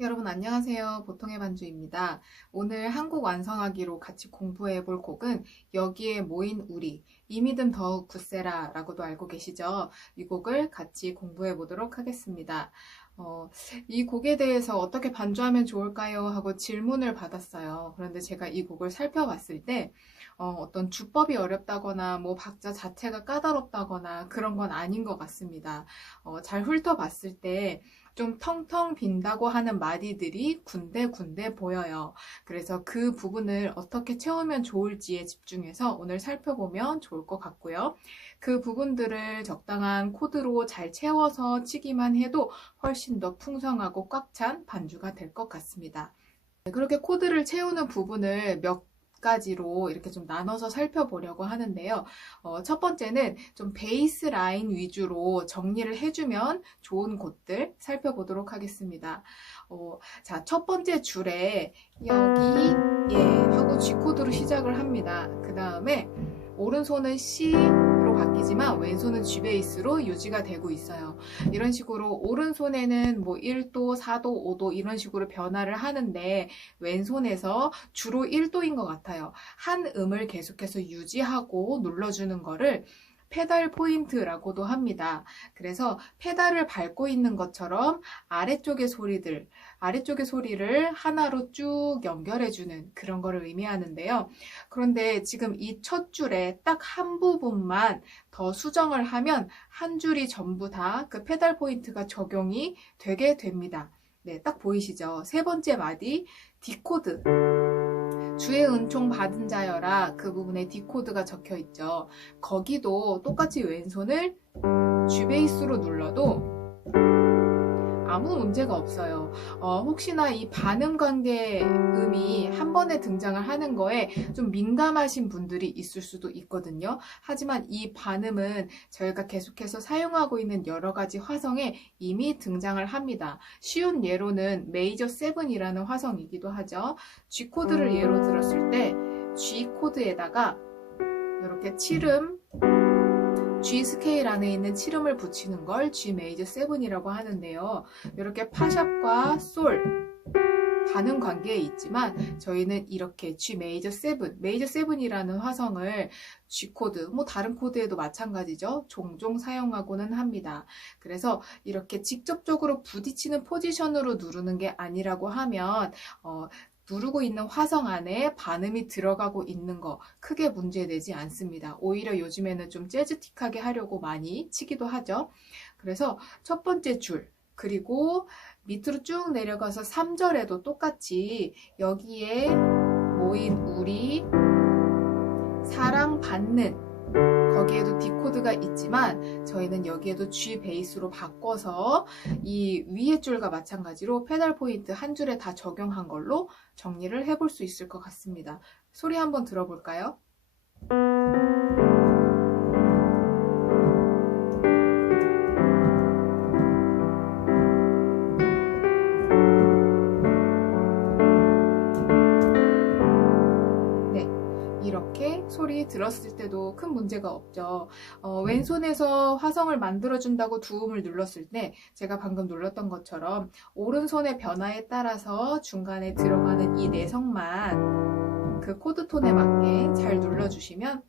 여러분 안녕하세요. 보통의 반주입니다. 오늘 한국 완성하기로 같이 공부해 볼 곡은 여기에 모인 우리, 이 믿음 더욱 굳세라 라고도 알고 계시죠? 이 곡을 같이 공부해 보도록 하겠습니다. 이 곡에 대해서 어떻게 반주하면 좋을까요? 하고 질문을 받았어요. 그런데 제가 이 곡을 살펴봤을 때 어떤 주법이 어렵다거나 뭐 박자 자체가 까다롭다거나 그런 건 아닌 것 같습니다. 잘 훑어봤을 때 좀 텅텅 빈다고 하는 마디들이 군데군데 보여요. 그래서 그 부분을 어떻게 채우면 좋을지에 집중해서 오늘 살펴보면 좋을 것 같고요. 그 부분들을 적당한 코드로 잘 채워서 치기만 해도 훨씬 더 풍성하고 꽉 찬 반주가 될 것 같습니다. 그렇게 코드를 채우는 부분을 몇 가지로 이렇게 좀 나눠서 살펴보려고 하는데요. 첫 번째는 좀 베이스 라인 위주로 정리를 해주면 좋은 곳들 살펴보도록 하겠습니다. 자, 첫 번째 줄에 여기 하고 G 코드로 시작을 합니다. 그 다음에 오른손은 C로 바뀌지만 왼손은 G 베이스로 유지가 되고 있어요. 이런 식으로 오른손에는 뭐 1도, 4도, 5도 이런 식으로 변화를 하는데 왼손에서 주로 1도인 것 같아요. 한 음을 계속해서 유지하고 눌러주는 거를 페달 포인트라고도 합니다. 그래서 페달을 밟고 있는 것처럼 아래쪽의 소리를 하나로 쭉 연결해주는 그런 거를 의미하는데요. 그런데 지금 이 첫 줄에 딱 한 부분만 더 수정을 하면 한 줄이 전부 다 그 페달 포인트가 적용이 되게 됩니다. 네, 딱 보이시죠? 세 번째 마디 D 코드. 주의 은총 받은 자여라 그 부분에 D 코드가 적혀 있죠. 거기도 똑같이 왼손을 G 베이스로 눌러도 아무 문제가 없어요. 혹시나 이 반음 관계 음이 한 번에 등장을 하는 거에 좀 민감하신 분들이 있을 수도 있거든요. 하지만 이 반음은 저희가 계속해서 사용하고 있는 여러 가지 화성에 이미 등장을 합니다. 쉬운 예로는 메이저 7이라는 화성이기도 하죠. G 코드를 예로 들었을 때 G 코드에다가 이렇게 7음 G 스케일 안에 있는 7음을 붙이는 걸 G 메이저 7이라고 하는데요. 이렇게 파샵과 솔, 반음 관계에 있지만 저희는 이렇게 G 메이저 7, 메이저 7이라는 화성을 G 코드, 뭐 다른 코드에도 마찬가지죠. 종종 사용하고는 합니다. 그래서 이렇게 직접적으로 부딪히는 포지션으로 누르는 게 아니라고 하면 누르고 있는 화성 안에 반음이 들어가고 있는 거 크게 문제되지 않습니다. 오히려 요즘에는 좀 재즈틱하게 하려고 많이 치기도 하죠. 그래서 첫 번째 줄, 그리고 밑으로 쭉 내려가서 3절에도 똑같이 여기에 모인 우리 사랑받는 거기에도 D 코드가 있지만 저희는 여기에도 G 베이스로 바꿔서 이 위에 줄과 마찬가지로 페달 포인트 한 줄에 다 적용한 걸로 정리를 해볼 수 있을 것 같습니다. 소리 한번 들어볼까요? 이렇게 소리 들었을 때도 큰 문제가 없죠. 왼손에서 화성을 만들어준다고 두음을 눌렀을 때 제가 방금 눌렀던 것처럼 오른손의 변화에 따라서 중간에 들어가는 이 내성만 그 코드 톤에 맞게 잘 눌러주시면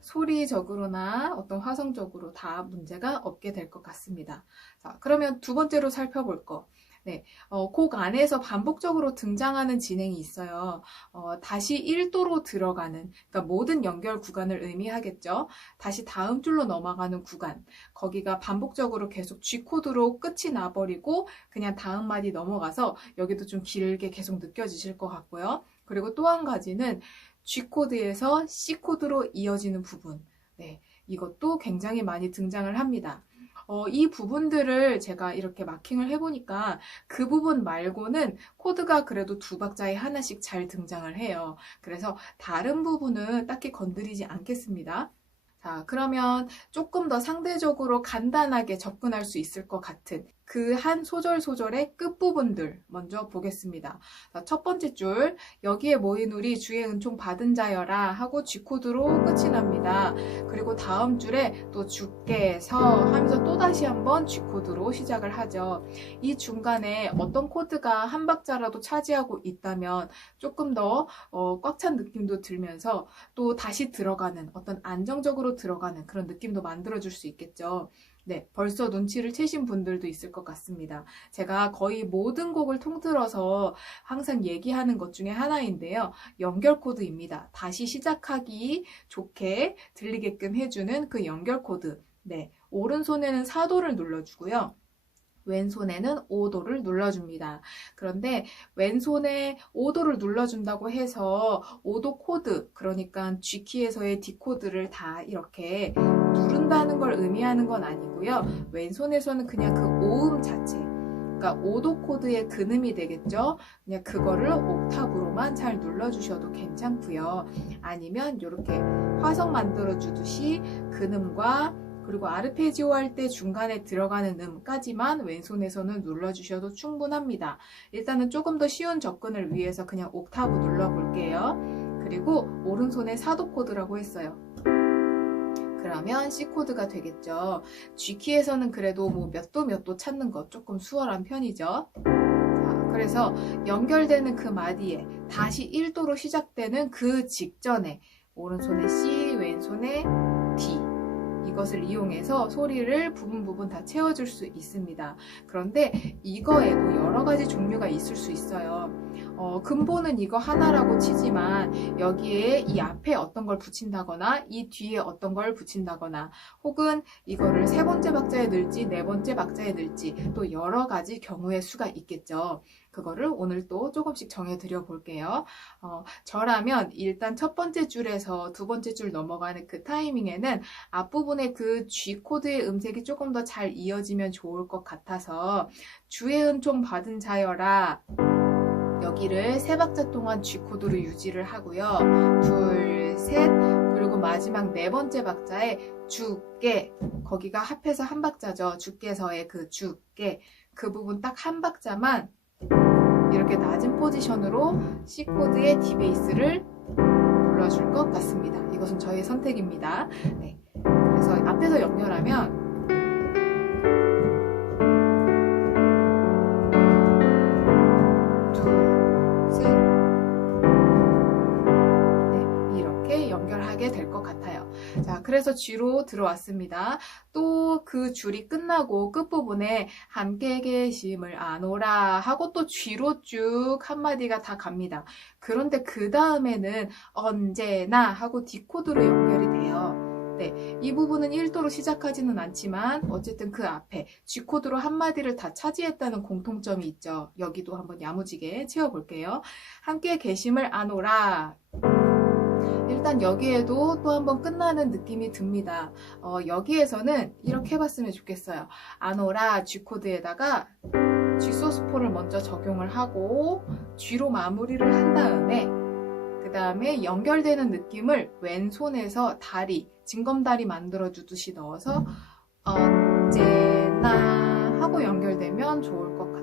소리적으로나 어떤 화성적으로 다 문제가 없게 될 것 같습니다. 자, 그러면 두 번째로 살펴볼 거. 네, 곡 안에서 반복적으로 등장하는 진행이 있어요. 다시 1도로 들어가는, 그러니까 모든 연결 구간을 의미하겠죠. 다시 다음 줄로 넘어가는 구간, 거기가 반복적으로 계속 G 코드로 끝이 나버리고 그냥 다음 마디 넘어가서 여기도 좀 길게 계속 느껴지실 것 같고요. 그리고 또 한 가지는 G 코드에서 C 코드로 이어지는 부분, 네, 이것도 굉장히 많이 등장을 합니다. 이 부분들을 제가 이렇게 마킹을 해보니까 그 부분 말고는 코드가 그래도 두 박자에 하나씩 잘 등장을 해요. 그래서 다른 부분은 딱히 건드리지 않겠습니다. 자, 그러면 조금 더 상대적으로 간단하게 접근할 수 있을 것 같은 그 한 소절소절의 끝부분들 먼저 보겠습니다. 자, 첫 번째 줄, 여기에 모인 우리 주의 은총 받은 자여라 하고 G코드로 끝이 납니다. 그리고 다음 줄에 또 주께서 하면서 또다시 한번 G코드로 시작을 하죠. 이 중간에 어떤 코드가 한 박자라도 차지하고 있다면 조금 더 꽉 찬 느낌도 들면서 또 다시 들어가는 어떤 안정적으로 들어가는 그런 느낌도 만들어줄 수 있겠죠. 네, 벌써 눈치를 채신 분들도 있을 것 같습니다. 제가 거의 모든 곡을 통틀어서 항상 얘기하는 것 중에 하나인데요. 연결 코드입니다. 다시 시작하기 좋게 들리게끔 해주는 그 연결 코드. 네, 오른손에는 4도를 눌러주고요. 왼손에는 5도를 눌러줍니다. 그런데 왼손에 5도를 눌러준다고 해서 5도 코드, 그러니까 G키에서의 D코드를 다 이렇게 누른다는 걸 의미하는 건 아니고요. 왼손에서는 그냥 그 오음 자체, 그러니까 5도 코드의 근음이 되겠죠. 그냥 그거를 옥타브로만 잘 눌러주셔도 괜찮고요. 아니면 이렇게 화성 만들어주듯이 근음과 그리고 아르페지오 할 때 중간에 들어가는 음까지만 왼손에서는 눌러주셔도 충분합니다. 일단은 조금 더 쉬운 접근을 위해서 그냥 옥타브 눌러볼게요. 그리고 오른손에 4도 코드라고 했어요. 그러면 C코드가 되겠죠. G키에서는 그래도 뭐 몇 도 찾는 거 조금 수월한 편이죠. 자, 그래서 연결되는 그 마디에 다시 1도로 시작되는 그 직전에 오른손에 C, 왼손에 D 이것을 이용해서 소리를 부분 다 채워줄 수 있습니다. 그런데 이거에도 여러 가지 종류가 있을 수 있어요. 근본은 이거 하나라고 치지만 여기에 이 앞에 어떤 걸 붙인다거나 이 뒤에 어떤 걸 붙인다거나 혹은 이거를 세 번째 박자에 넣을지 네 번째 박자에 넣을지 또 여러 가지 경우의 수가 있겠죠. 그거를 오늘 또 조금씩 정해드려 볼게요. 저라면 일단 첫 번째 줄에서 두 번째 줄 넘어가는 그 타이밍에는 앞부분에 그 G코드의 음색이 조금 더 잘 이어지면 좋을 것 같아서 주의 은총 받은 자여라 여기를 세 박자 동안 G코드로 유지를 하고요. 둘, 셋, 그리고 마지막 네 번째 박자에 주께, 거기가 합해서 한 박자죠. 주께서의 그 주께, 그 부분 딱 한 박자만 이렇게 낮은 포지션으로 C코드의 D베이스를 불러줄 것 같습니다. 이것은 저의 선택입니다. 네. 그래서 앞에서 연결하면 될 것 같아요. 자, 그래서 G로 들어왔습니다. 또 그 줄이 끝나고 끝부분에 함께 계심을 아노라 하고 또 G로 쭉 한마디가 다 갑니다. 그런데 그 다음에는 언제나 하고 D코드로 연결이 돼요. 네, 이 부분은 1도로 시작하지는 않지만 어쨌든 그 앞에 G코드로 한마디를 다 차지했다는 공통점이 있죠. 여기도 한번 야무지게 채워볼게요. 함께 계심을 아노라. 일단 여기에도 또 한번 끝나는 느낌이 듭니다. 여기에서는 이렇게 해봤으면 좋겠어요. 아노라 G코드에다가 G소스포를 먼저 적용을 하고 G로 마무리를 한 다음에 그 다음에 연결되는 느낌을 왼손에서 다리, 징검다리 만들어주듯이 넣어서 언제나 하고 연결되면 좋을 것 같아요.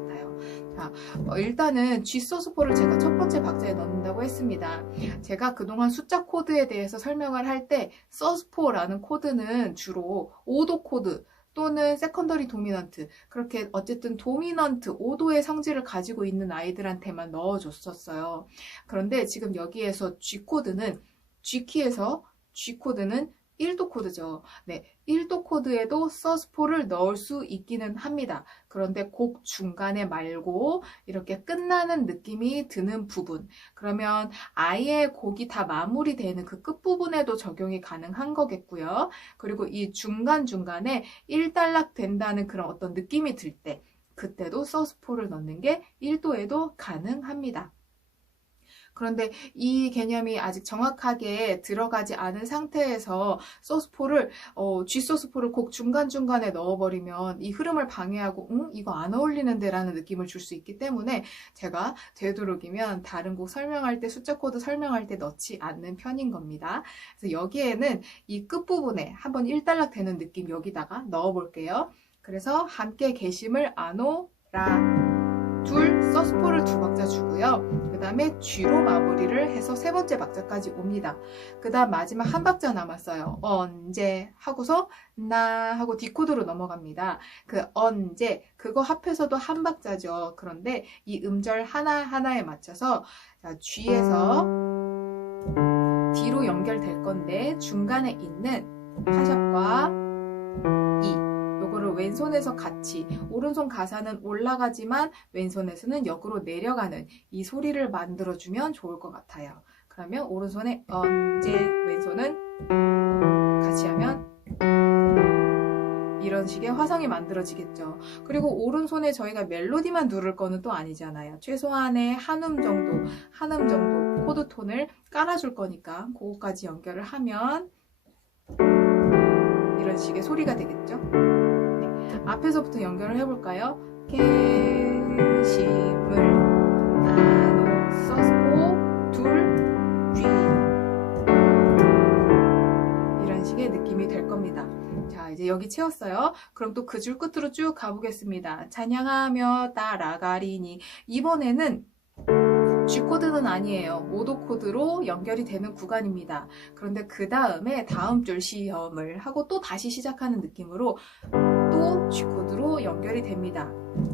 자, 일단은 G소스포를 제가 첫 번째 박자에 넣는다고 했습니다. 제가 그동안 숫자 코드에 대해서 설명을 할 때 서스포라는 코드는 주로 5도 코드 또는 세컨더리 도미넌트 그렇게 어쨌든 도미넌트 5도의 성질을 가지고 있는 아이들한테만 넣어줬었어요. 그런데 지금 여기에서 G코드는 G키에서 G코드는 1도 코드죠. 네, 1도 코드에도 서스포를 넣을 수 있기는 합니다. 그런데 곡 중간에 말고 이렇게 끝나는 느낌이 드는 부분, 그러면 아예 곡이 다 마무리되는 그 끝부분에도 적용이 가능한 거겠고요. 그리고 이 중간중간에 1단락 된다는 그런 어떤 느낌이 들 때, 그때도 서스포를 넣는 게 1도에도 가능합니다. 그런데 이 개념이 아직 정확하게 들어가지 않은 상태에서 소스포를 G소스포를 곡 중간중간에 넣어버리면 이 흐름을 방해하고 이거 안 어울리는데 라는 느낌을 줄 수 있기 때문에 제가 되도록이면 다른 곡 설명할 때 숫자 코드 설명할 때 넣지 않는 편인 겁니다. 그래서 여기에는 이 끝부분에 한번 1단락 되는 느낌 여기다가 넣어볼게요. 그래서 함께 계심을 아노, 라, 둘, 서스포를 두 박자 주고요. 그 다음에 G로 마무리를 해서 세 번째 박자까지 옵니다. 그 다음 마지막 한 박자 남았어요. 언제 하고서 나 하고 D코드로 넘어갑니다. 그 언제 그거 합해서도 한 박자죠. 그런데 이 음절 하나하나에 맞춰서 G에서 D로 연결될 건데 중간에 있는 파샵과 E 요거를 왼손에서 같이 오른손 가사는 올라가지만 왼손에서는 역으로 내려가는 이 소리를 만들어주면 좋을 것 같아요. 그러면 오른손에 언제 왼손은 같이 하면 이런 식의 화성이 만들어지겠죠. 그리고 오른손에 저희가 멜로디만 누를 거는 또 아니잖아요. 최소한의 한 음 정도 코드 톤을 깔아줄 거니까 그거까지 연결을 하면 이런 식의 소리가 되겠죠. 네, 앞에서부터 연결을 해볼까요? 계심을 나노 서스포 둘 G 이런 식의 느낌이 될 겁니다. 자, 이제 여기 채웠어요. 그럼 또 그 줄 끝으로 쭉 가보겠습니다. 찬양하며 따라가리니 이번에는 G코드는 아니에요. 5도 코드로 연결이 되는 구간입니다. 그런데 그 다음에 다음 줄 시험을 하고 또 다시 시작하는 느낌으로 또 G코드로 연결이 됩니다.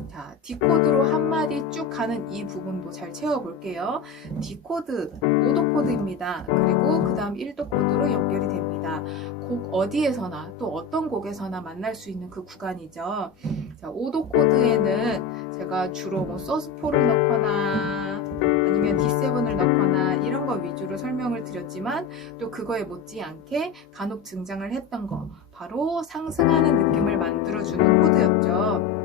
자, D코드로 한마디 쭉 가는 이 부분도 잘 채워볼게요. D코드, 5도 코드입니다. 그리고 그 다음 1도 코드로 연결이 됩니다. 곡 어디에서나 또 어떤 곡에서나 만날 수 있는 그 구간이죠. 자, 5도 코드에는 제가 주로 뭐 서스포를 넣거나 아니면 D7을 넣거나 이런 거 위주로 설명을 드렸지만 또 그거에 못지않게 간혹 등장을 했던 거 바로 상승하는 느낌을 만들어주는 코드였죠.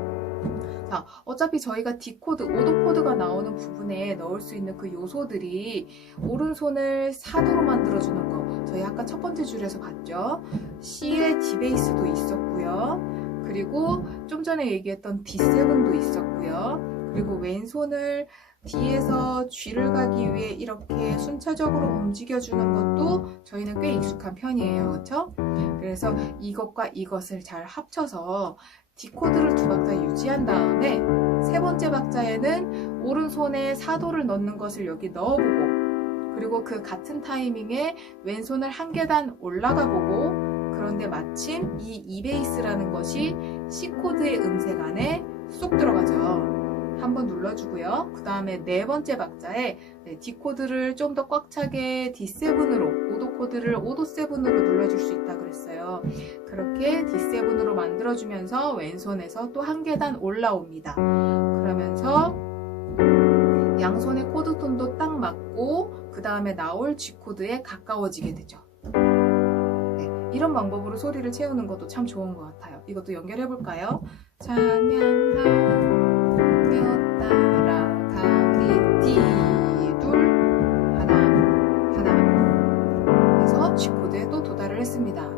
자, 어차피 저희가 D코드, 5도 코드가 나오는 부분에 넣을 수 있는 그 요소들이 오른손을 4도로 만들어주는 거 저희 아까 첫 번째 줄에서 봤죠. C의 D베이스도 있었고요. 그리고 좀 전에 얘기했던 D7도 있었고요. 그리고 왼손을 D에서 G를 가기 위해 이렇게 순차적으로 움직여주는 것도 저희는 꽤 익숙한 편이에요. 그렇죠? 그래서 이것과 이것을 잘 합쳐서 D코드를 두 박자 유지한 다음에 세 번째 박자에는 오른손에 4도를 넣는 것을 여기 넣어보고 그리고 그 같은 타이밍에 왼손을 한 계단 올라가 보고 그런데 마침 이 E베이스라는 것이 C코드의 음색 안에 쏙 들어가죠. 한번 눌러주고요. 그 다음에 네 번째 박자에 D코드를 좀 더 꽉 차게 D7으로 5도 코드를 5도 7으로 눌러줄 수 있다 그랬어요. 그렇게 D7으로 만들어주면서 왼손에서 또 한 계단 올라옵니다. 그러면서 양손의 코드 톤도 딱 맞고 그 다음에 나올 G코드에 가까워지게 되죠. 네, 이런 방법으로 소리를 채우는 것도 참 좋은 것 같아요. 이것도 연결해 볼까요? 찬양하 따라가리 D 둘 하나 해서 G코드에 또 도달을 했습니다.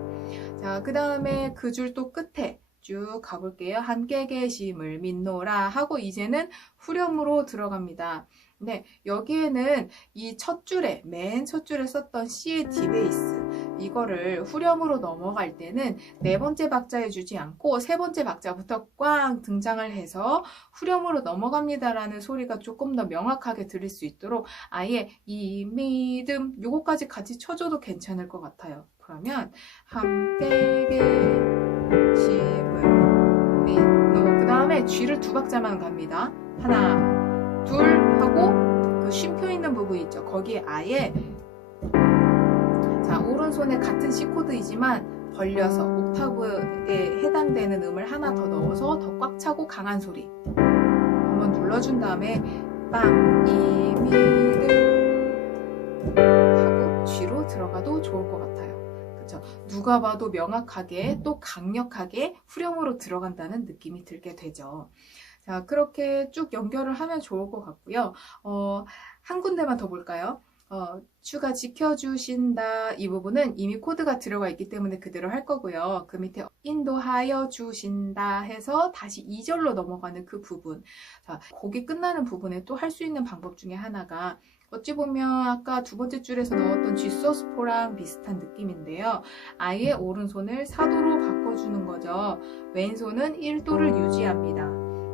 자, 그 다음에 그 줄 또 끝에 쭉 가볼게요. 함께 계심을 믿노라 하고 이제는 후렴으로 들어갑니다. 네, 여기에는 이 첫 줄에 맨 첫 줄에 썼던 C의 D베이스 이거를 후렴으로 넘어갈 때는 네 번째 박자에 주지 않고 세 번째 박자부터 꽝 등장을 해서 후렴으로 넘어갑니다라는 소리가 조금 더 명확하게 들릴 수 있도록 아예 이 믿음 요거까지 같이 쳐줘도 괜찮을 것 같아요. 그러면 함께 계심을 믿노 그 다음에 G를 두 박자만 갑니다. 하나 둘 하고 그 쉼표 있는 부분 있죠. 거기에 아예 자, 오른손에 같은 C코드이지만 벌려서 옥타브에 해당되는 음을 하나 더 넣어서 더 꽉 차고 강한 소리 한번 눌러준 다음에 빵 이 믿음 하고 G로 들어가도 좋을 것 같아요. 그렇죠? 누가 봐도 명확하게 또 강력하게 후렴으로 들어간다는 느낌이 들게 되죠. 자, 그렇게 쭉 연결을 하면 좋을 것 같고요. 한 군데만 더 볼까요? 주가 지켜주신다 이 부분은 이미 코드가 들어가 있기 때문에 그대로 할 거고요. 그 밑에 인도하여 주신다 해서 다시 2절로 넘어가는 그 부분. 자, 곡이 끝나는 부분에 또 할 수 있는 방법 중에 하나가 어찌 보면 아까 두 번째 줄에서 넣었던 G 서스포랑 비슷한 느낌인데요. 아예 오른손을 4도로 넣어주는 거죠. 왼손은 1도를 유지합니다.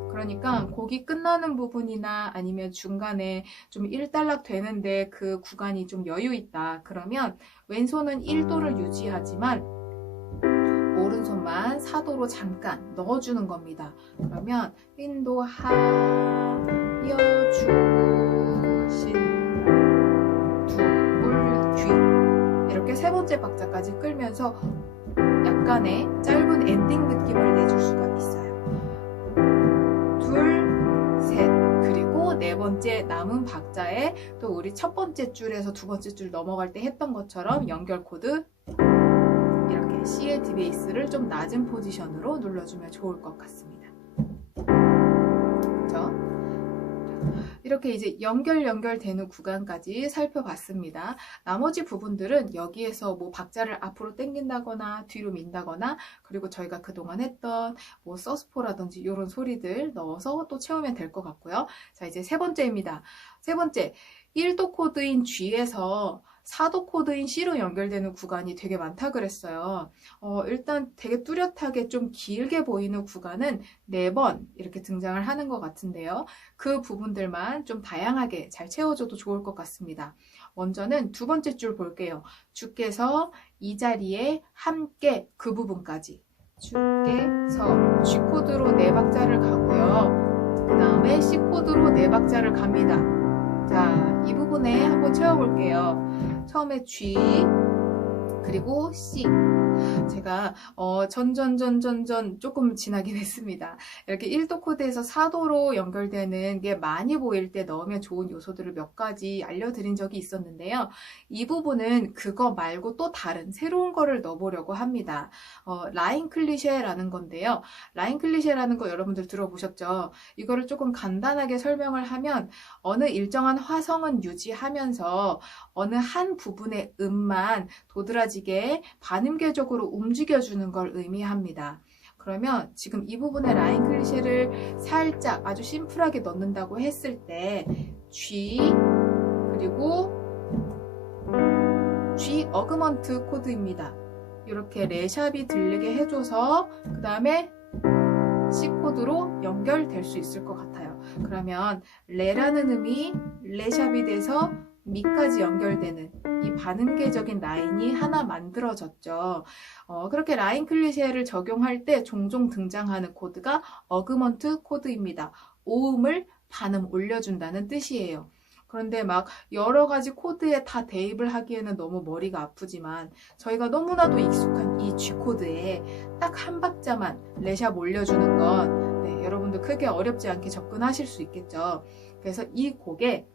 그러니까 곡이 끝나는 부분이나 아니면 중간에 좀 일단락 되는데 그 구간이 좀 여유 있다. 그러면 왼손은 1도를 유지하지만 오른손만 4도로 잠깐 넣어주는 겁니다. 그러면 인도하여 주신 두울 귀 이렇게 세 번째 박자까지 끌면서 약간의 짧은 엔딩 느낌을 내줄 수가 있어요. 둘, 셋, 그리고 네 번째 남은 박자에 또 우리 첫 번째 줄에서 두 번째 줄 넘어갈 때 했던 것처럼 연결 코드 이렇게 C의 D 베이스를 좀 낮은 포지션으로 눌러주면 좋을 것 같습니다. 그렇죠? 이렇게 이제 연결되는 구간까지 살펴봤습니다. 나머지 부분들은 여기에서 뭐 박자를 앞으로 당긴다거나 뒤로 민다거나 그리고 저희가 그동안 했던 뭐 서스포라든지 이런 소리들 넣어서 또 채우면 될 것 같고요. 자, 이제 세 번째입니다. 세 번째, 1도 코드인 G에서 4도 코드인 C로 연결되는 구간이 되게 많다 그랬어요. 일단 되게 뚜렷하게 좀 길게 보이는 구간은 4번 이렇게 등장을 하는 것 같은데요. 그 부분들만 좀 다양하게 잘 채워줘도 좋을 것 같습니다. 먼저는 두 번째 줄 볼게요. 주께서 이 자리에 함께 그 부분까지 주께서 G 코드로 4박자를 가고요. 그 다음에 C 코드로 4박자를 갑니다. 자, 이 부분에 한번 채워볼게요. 처음에 G 그리고 C 제가 전전 조금 지나긴 했습니다. 이렇게 1도 코드에서 4도로 연결되는 게 많이 보일 때 넣으면 좋은 요소들을 몇 가지 알려드린 적이 있었는데요. 이 부분은 그거 말고 또 다른 새로운 거를 넣어보려고 합니다. 라인 클리셰라는 건데요. 라인 클리셰라는 거 여러분들 들어보셨죠? 이거를 조금 간단하게 설명을 하면 어느 일정한 화성은 유지하면서 어느 한 부분의 음만 도드라지게 반음계적으로 움직여주는 걸 의미합니다. 그러면 지금 이 부분의 라인 클리셰를 살짝 아주 심플하게 넣는다고 했을 때 G 그리고 G 어그먼트 코드입니다. 이렇게 레샵이 들리게 해줘서 그 다음에 C 코드로 연결될 수 있을 것 같아요. 그러면 레라는 음이 레샵이 돼서 미까지 연결되는 이 반음계적인 라인이 하나 만들어졌죠. 그렇게 라인 클리셰를 적용할 때 종종 등장하는 코드가 어그먼트 코드입니다. 오음을 반음 올려준다는 뜻이에요. 그런데 막 여러 가지 코드에 다 대입을 하기에는 너무 머리가 아프지만 저희가 너무나도 익숙한 이 G 코드에 딱 한 박자만 레샵 올려주는 건 네, 여러분도 크게 어렵지 않게 접근하실 수 있겠죠. 그래서 이 곡에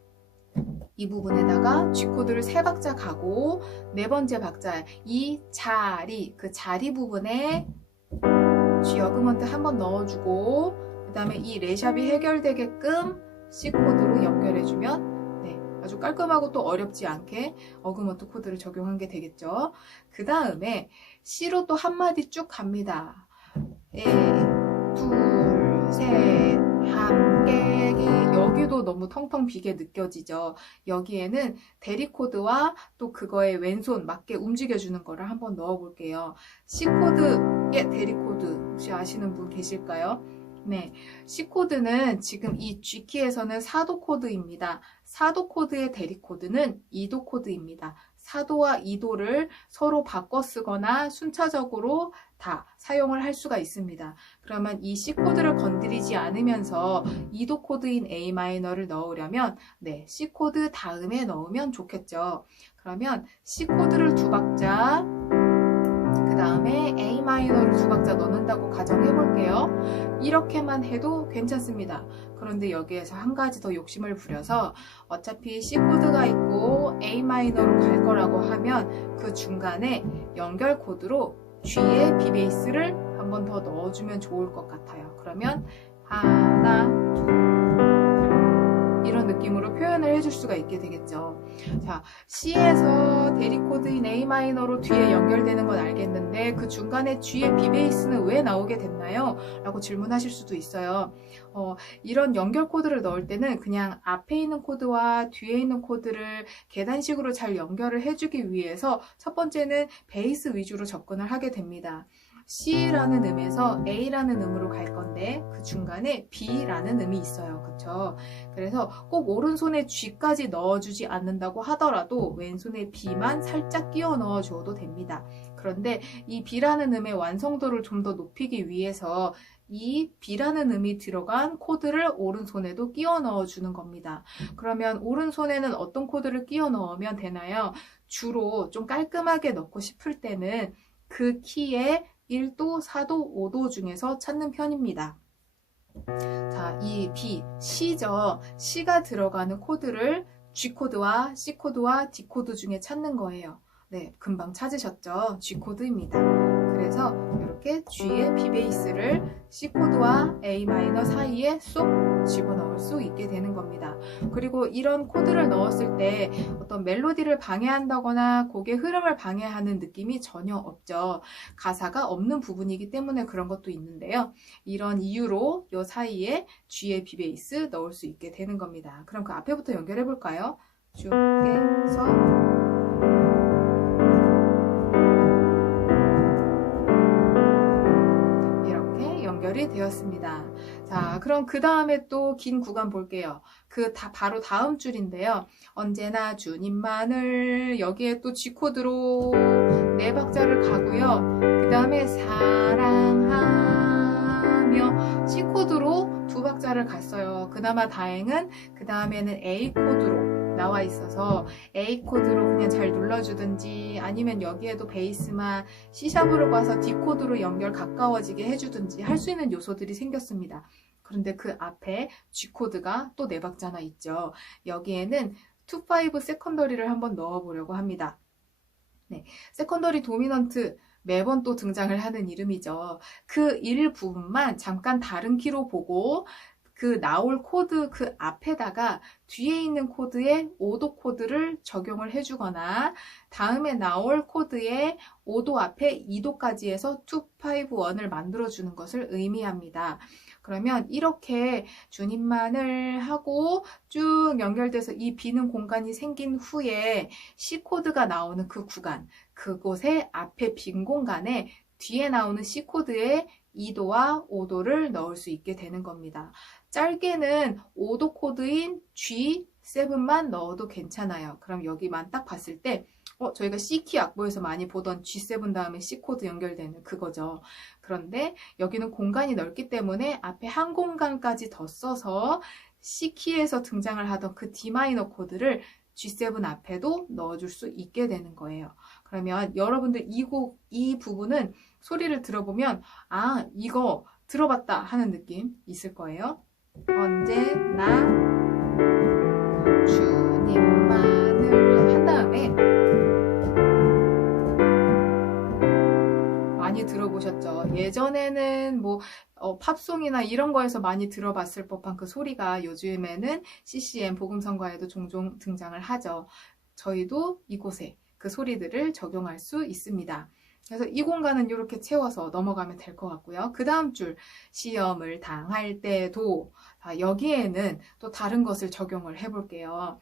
이 부분에다가 G 코드를 3박자 가고 네 번째 박자 이 자리 그 자리 부분에 G 어그먼트 한번 넣어주고 그 다음에 이 레샵이 해결되게끔 C 코드로 연결해주면 네, 아주 깔끔하고 또 어렵지 않게 어그먼트 코드를 적용한 게 되겠죠. 그 다음에 C로 또 한마디 쭉 갑니다. 둘, 셋, 함께 여기도 너무 텅텅 비게 느껴지죠. 여기에는 대리 코드와 또 그거에 왼손 맞게 움직여주는 거를 한번 넣어볼게요. C 코드의 대리 코드 혹시 아시는 분 계실까요? 네, C 코드는 지금 이 G키에서는 4도 코드입니다. 4도 코드의 대리 코드는 2도 코드입니다. 4도와 2도를 서로 바꿔 쓰거나 순차적으로 다 사용을 할 수가 있습니다. 그러면 이 C 코드를 건드리지 않으면서 2도 코드인 A 마이너를 넣으려면 네, C 코드 다음에 넣으면 좋겠죠. 그러면 C 코드를 2박자 그 다음에 A 마이너를 2박자 넣는다고 가정해 볼게요. 이렇게만 해도 괜찮습니다. 그런데 여기에서 한 가지 더 욕심을 부려서 어차피 C 코드가 있고 A 마이너로 갈 거라고 하면 그 중간에 연결 코드로 G의 B 베이스를 한 번 더 넣어주면 좋을 것 같아요. 그러면 하나, 둘 이런 느낌으로 표현을 해줄 수가 있게 되겠죠. 자, C에서 대리 코드인 A 마이너로 뒤에 연결되는 건 알겠는데 그 중간에 G의 B 베이스는 왜 나오게 됐나요? 라고 질문하실 수도 있어요. 이런 연결 코드를 넣을 때는 그냥 앞에 있는 코드와 뒤에 있는 코드를 계단식으로 잘 연결을 해주기 위해서 첫 번째는 베이스 위주로 접근을 하게 됩니다. C라는 음에서 A라는 음으로 갈 건데 그 중간에 B라는 음이 있어요. 그쵸? 그래서 꼭 오른손에 G까지 넣어주지 않는다고 하더라도 왼손에 B만 살짝 끼워 넣어줘도 됩니다. 그런데 이 B라는 음의 완성도를 좀 더 높이기 위해서 이 B라는 음이 들어간 코드를 오른손에도 끼워 넣어주는 겁니다. 그러면 오른손에는 어떤 코드를 끼워 넣으면 되나요? 주로 좀 깔끔하게 넣고 싶을 때는 그 키의 1도, 4도, 5도 중에서 찾는 편입니다. 자, 이 B, C죠. C가 들어가는 코드를 G코드와 C코드와 D코드 중에 찾는 거예요. 네, 금방 찾으셨죠? G코드입니다. 그래서 이렇게 G의 B 베이스를 C코드와 A 마이너 사이에 쏙 집어넣을 수 있게 되는 겁니다. 그리고 이런 코드를 넣었을 때 어떤 멜로디를 방해한다거나 곡의 흐름을 방해하는 느낌이 전혀 없죠. 가사가 없는 부분이기 때문에 그런 것도 있는데요. 이런 이유로 이 사이에 G의 B 베이스 넣을 수 있게 되는 겁니다. 그럼 그 앞에부터 연결해 볼까요? 주께서 연결이 되었습니다. 자, 그럼 그 다음에 또 긴 구간 볼게요. 바로 다음 줄인데요. 언제나 주님만을 여기에 또 G코드로 4박자를 가고요. 그 다음에 사랑하며 C코드로 2박자를 갔어요. 그나마 다행은 그 다음에는 A코드로 나와 있어서 A코드로 그냥 잘 눌러주든지 아니면 여기에도 베이스만 C샵으로 가서 D코드로 연결 가까워지게 해주든지 할 수 있는 요소들이 생겼습니다. 그런데 그 앞에 G코드가 또 4박자나 있죠. 여기에는 2-5 세컨더리를 한번 넣어보려고 합니다. 네, 세컨더리 도미넌트 매번 또 등장을 하는 이름이죠. 그 일부분만 잠깐 다른 키로 보고 그 나올 코드 그 앞에다가 뒤에 있는 코드에 5도 코드를 적용을 해주거나 다음에 나올 코드에 5도 앞에 2도까지 해서 2-5-1을 만들어주는 것을 의미합니다. 그러면 이렇게 주님만을 하고 쭉 연결돼서 이 비는 공간이 생긴 후에 C코드가 나오는 그 구간, 그곳에 앞에 빈 공간에 뒤에 나오는 C코드에 2도와 5도를 넣을 수 있게 되는 겁니다. 짧게는 5도 코드인 G7만 넣어도 괜찮아요. 그럼 여기만 딱 봤을 때 저희가 C키 악보에서 많이 보던 G7 다음에 C코드 연결되는 그거죠. 그런데 여기는 공간이 넓기 때문에 앞에 한 공간까지 더 써서 C키에서 등장을 하던 그 D마이너 코드를 G7 앞에도 넣어줄 수 있게 되는 거예요. 그러면 여러분들 이 부분은 소리를 들어보면 아, 이거 들어봤다 하는 느낌 있을 거예요. 언제나 주님만을 한 다음에 많이 들어보셨죠? 예전에는 뭐 팝송이나 이런 거에서 많이 들어봤을 법한 그 소리가 요즘에는 CCM 복음성가에도 종종 등장을 하죠. 저희도 이곳에 그 소리들을 적용할 수 있습니다. 그래서 이 공간은 이렇게 채워서 넘어가면 될 것 같고요. 그 다음 줄 시험을 당할 때도 여기에는 또 다른 것을 적용을 해볼게요.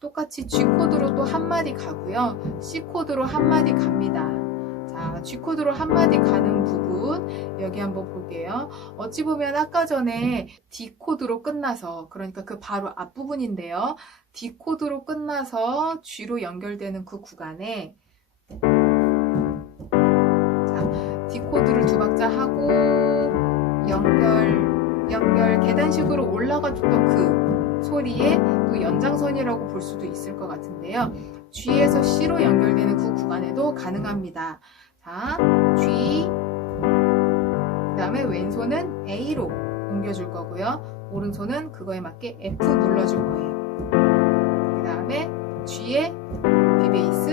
똑같이 G코드로 또 한마디 가고요. C코드로 한마디 갑니다. 자, G코드로 한마디 가는 부분 여기 한번 볼게요. 어찌 보면 아까 전에 D코드로 끝나서 그러니까 그 바로 앞부분인데요. D코드로 끝나서 G로 연결되는 그 구간에 D코드를 2박자 하고 연결 계단식으로 올라가줬던 그 소리의 또 연장선이라고 볼 수도 있을 것 같은데요. G에서 C로 연결되는 그 구간에도 가능합니다. 자, G 그 다음에 왼손은 A로 옮겨줄 거고요. 오른손은 그거에 맞게 F 눌러줄 거예요. 그 다음에 G의 B 베이스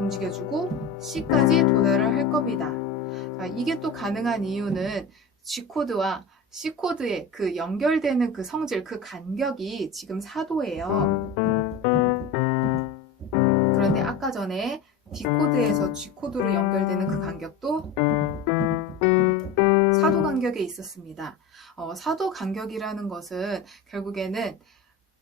움직여주고 C까지 도달을 할 겁니다. 이게 또 가능한 이유는 G코드와 C코드의 그 연결되는 그 성질, 그 간격이 지금 4도예요. 그런데 아까 전에 D코드에서 G코드로 연결되는 그 간격도 4도 간격에 있었습니다. 4도 간격이라는 것은 결국에는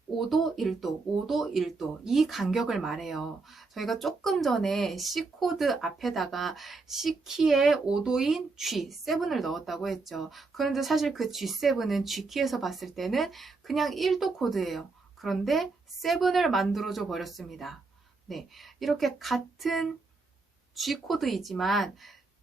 5도, 1도, 5도, 1도 이 간격을 말해요. 저희가 조금 전에 C 코드 앞에다가 C 키의 5도인 G7을 넣었다고 했죠. 그런데 사실 그 G7은 G 키에서 봤을 때는 그냥 1도 코드예요. 그런데 7을 만들어줘 버렸습니다. 네, 이렇게 같은 G 코드이지만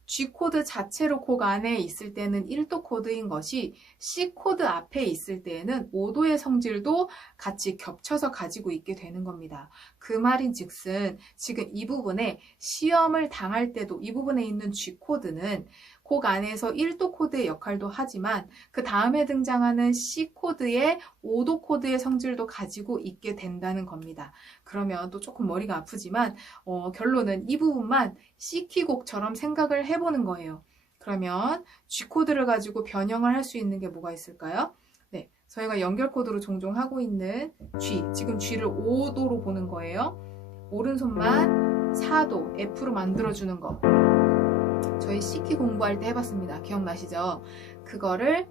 G 코드 자체로 곡 안에 있을 때는 1도 코드인 것이 C 코드 앞에 있을 때에는 5도의 성질도 같이 겹쳐서 가지고 있게 되는 겁니다. 그 말인즉슨 지금 이 부분에 시험을 당할 때도 이 부분에 있는 G 코드는 곡 안에서 1도 코드의 역할도 하지만 그 다음에 등장하는 C 코드의 5도 코드의 성질도 가지고 있게 된다는 겁니다. 그러면 또 조금 머리가 아프지만 결론은 이 부분만 C키 곡처럼 생각을 해보는 거예요. 그러면 G 코드를 가지고 변형을 할 수 있는 게 뭐가 있을까요? 네, 저희가 연결 코드로 종종 하고 있는 G, 지금 G를 5도로 보는 거예요. 오른손만 4도, F로 만들어주는 거. 저희 C키 공부할 때 해봤습니다. 기억나시죠? 그거를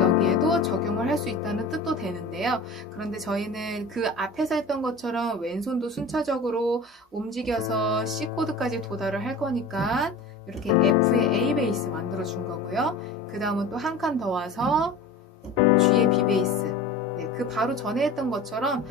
여기에도 적용을 할 수 있다는 뜻도 되는데요. 그런데 저희는 그 앞에서 했던 것처럼 왼손도 순차적으로 움직여서 C 코드까지 도달을 할 거니까 이렇게 F의 A 베이스 만들어 준 거고요. 그 다음은 또 한 칸 더 와서 G의 B 베이스. 네, 그 바로 전에 했던 것처럼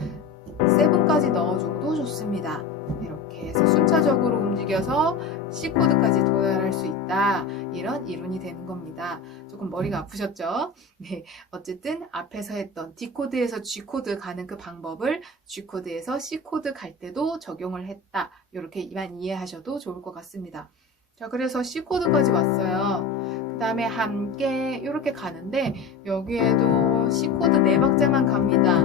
7까지 넣어줘도 좋습니다. 이렇게 해서 순차적으로 움직여서 C 코드까지 도달할 수 있다. 이런 이론이 되는 겁니다. 조금 머리가 아프셨죠? 네, 어쨌든 앞에서 했던 D 코드에서 G 코드 가는 그 방법을 G 코드에서 C 코드 갈 때도 적용을 했다. 이렇게만 이해하셔도 좋을 것 같습니다. 자, 그래서 C 코드까지 왔어요. 그 다음에 함께 이렇게 가는데 여기에도 C 코드 4박자만 갑니다.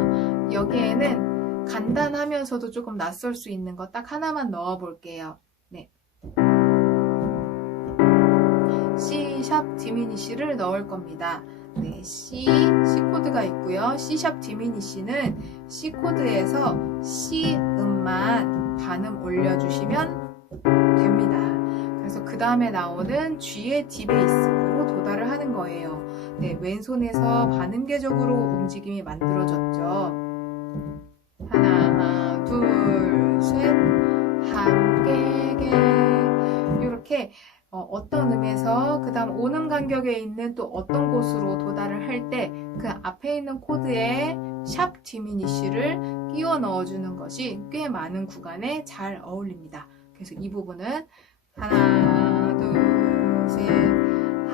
여기에는 간단하면서도 조금 낯설 수 있는 거 딱 하나만 넣어 볼게요. 네. C 샵 디미니시를 넣을 겁니다. 네, C 코드가 있고요. C 샵 디미니시는 C 코드에서 C 음만 반음 올려주시면 됩니다. 그래서 그 다음에 나오는 G의 D 베이스로 도달을 하는 거예요. 네, 왼손에서 반음계적으로 움직임이 만들어졌죠. 하나, 둘, 셋, 함께 이렇게 어떤 음에서 그 다음 오는 간격에 있는 또 어떤 곳으로 도달을 할 때 그 앞에 있는 코드에 샵 디미니시를 끼워 넣어주는 것이 꽤 많은 구간에 잘 어울립니다. 그래서 이 부분은 하나, 둘, 셋,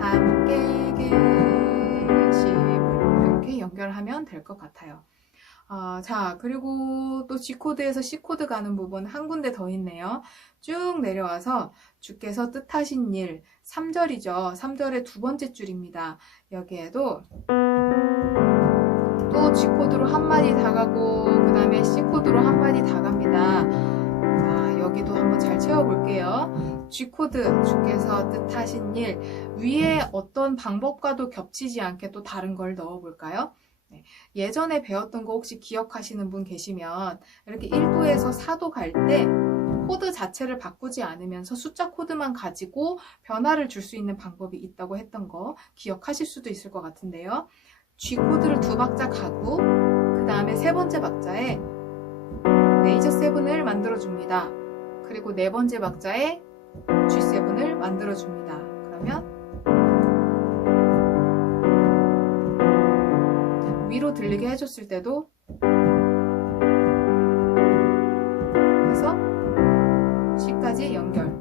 함께 계심을 이렇게 연결하면 될 것 같아요. 자, 그리고 또 G 코드에서 C 코드 가는 부분 한 군데 더 있네요. 쭉 내려와서 주께서 뜻하신 일 3절이죠. 3절의 두 번째 줄입니다. 여기에도 또 G 코드로 한 마디 다 가고 그 다음에 C 코드로 한 마디 다 갑니다. 자, 여기도 한번 잘 채워볼게요. G 코드 주께서 뜻하신 일 위에 어떤 방법과도 겹치지 않게 또 다른 걸 넣어볼까요? 네, 예전에 배웠던 거 혹시 기억하시는 분 계시면 이렇게 1도에서 4도 갈 때 코드 자체를 바꾸지 않으면서 숫자 코드만 가지고 변화를 줄 수 있는 방법이 있다고 했던 거 기억하실 수도 있을 것 같은데요. G 코드를 2박자 가고 그 다음에 세 번째 박자에 메이저 7을 만들어줍니다. 그리고 네 번째 박자에 G7을 만들어줍니다. 그러면 위로 들리게 해줬을 때도 해서 C까지 연결.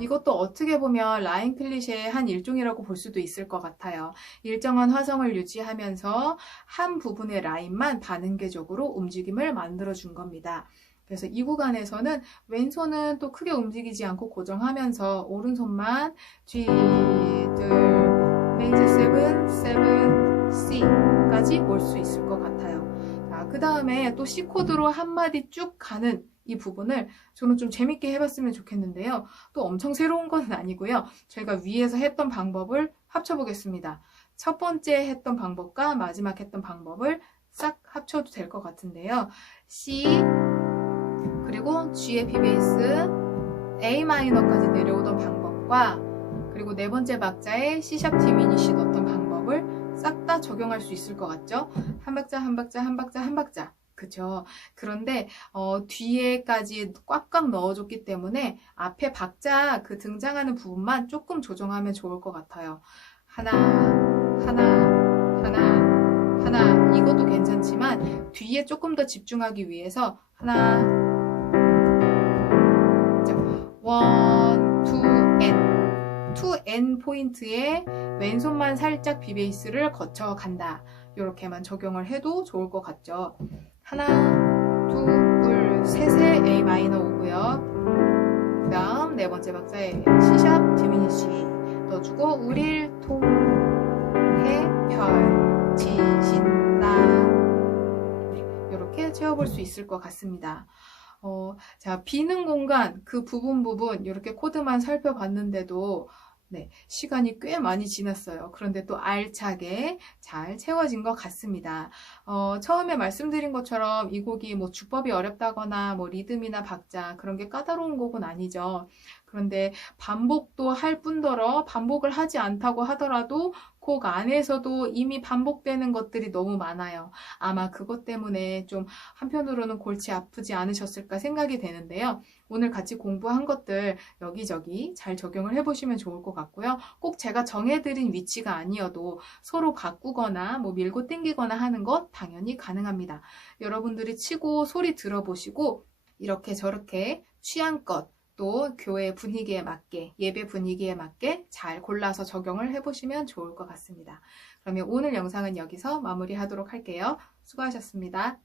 이것도 어떻게 보면 라인 클리셰의 한 일종이라고 볼 수도 있을 것 같아요. 일정한 화성을 유지하면서 한 부분의 라인만 반응계적으로 움직임을 만들어준 겁니다. 그래서 이 구간에서는 왼손은 또 크게 움직이지 않고 고정하면서 오른손만 G, 메이저 7, C까지 올 수 있을 것 같아요. 그 다음에 또 C 코드로 한 마디 쭉 가는 이 부분을 저는 좀 재밌게 해봤으면 좋겠는데요. 또 엄청 새로운 건 아니고요. 저희가 위에서 했던 방법을 합쳐보겠습니다. 첫 번째 했던 방법과 마지막 했던 방법을 싹 합쳐도 될 것 같은데요. C 그리고 G의 B 베이스 A 마이너까지 내려오던 방법과 그리고 네 번째 박자에 C 샵 디미니시 넣었던 방법을 싹 다 박자 적용할 수 있을 것 같죠? 한 박자, 한 박자, 한 박자, 한 박자. 그죠? 그런데 뒤에까지 꽉꽉 넣어줬기 때문에 앞에 박자 그 등장하는 부분만 조금 조정하면 좋을 것 같아요. 하나, 하나, 하나, 하나. 이것도 괜찮지만 뒤에 조금 더 집중하기 위해서 하나, 원, 투, 엔. 투, 엔 포인트에 왼손만 살짝 비베이스를 거쳐 간다. 이렇게만 적용을 해도 좋을 것 같죠. 하나, 둘, 셋에 A 마이너 오고요. 그 다음 네 번째 박자에 C샵 디미니쉬 넣어주고 우릴 통해 펼치신다. 이렇게 채워볼 수 있을 것 같습니다. 자, 비는 공간 그 부분 이렇게 코드만 살펴봤는데도 네, 시간이 꽤 많이 지났어요. 그런데 또 알차게 잘 채워진 것 같습니다. 처음에 말씀드린 것처럼 이 곡이 뭐 주법이 어렵다거나 뭐 리듬이나 박자 그런 게 까다로운 곡은 아니죠. 그런데 반복도 할 뿐더러 반복을 하지 않다고 하더라도 곡 안에서도 이미 반복되는 것들이 너무 많아요. 아마 그것 때문에 좀 한편으로는 골치 아프지 않으셨을까 생각이 되는데요. 오늘 같이 공부한 것들 여기저기 잘 적용을 해보시면 좋을 것 같고요. 꼭 제가 정해드린 위치가 아니어도 서로 바꾸거나 뭐 밀고 당기거나 하는 것 당연히 가능합니다. 여러분들이 치고 소리 들어보시고 이렇게 저렇게 취향껏 또 교회 분위기에 맞게, 예배 분위기에 맞게 잘 골라서 적용을 해보시면 좋을 것 같습니다. 그러면 오늘 영상은 여기서 마무리하도록 할게요. 수고하셨습니다.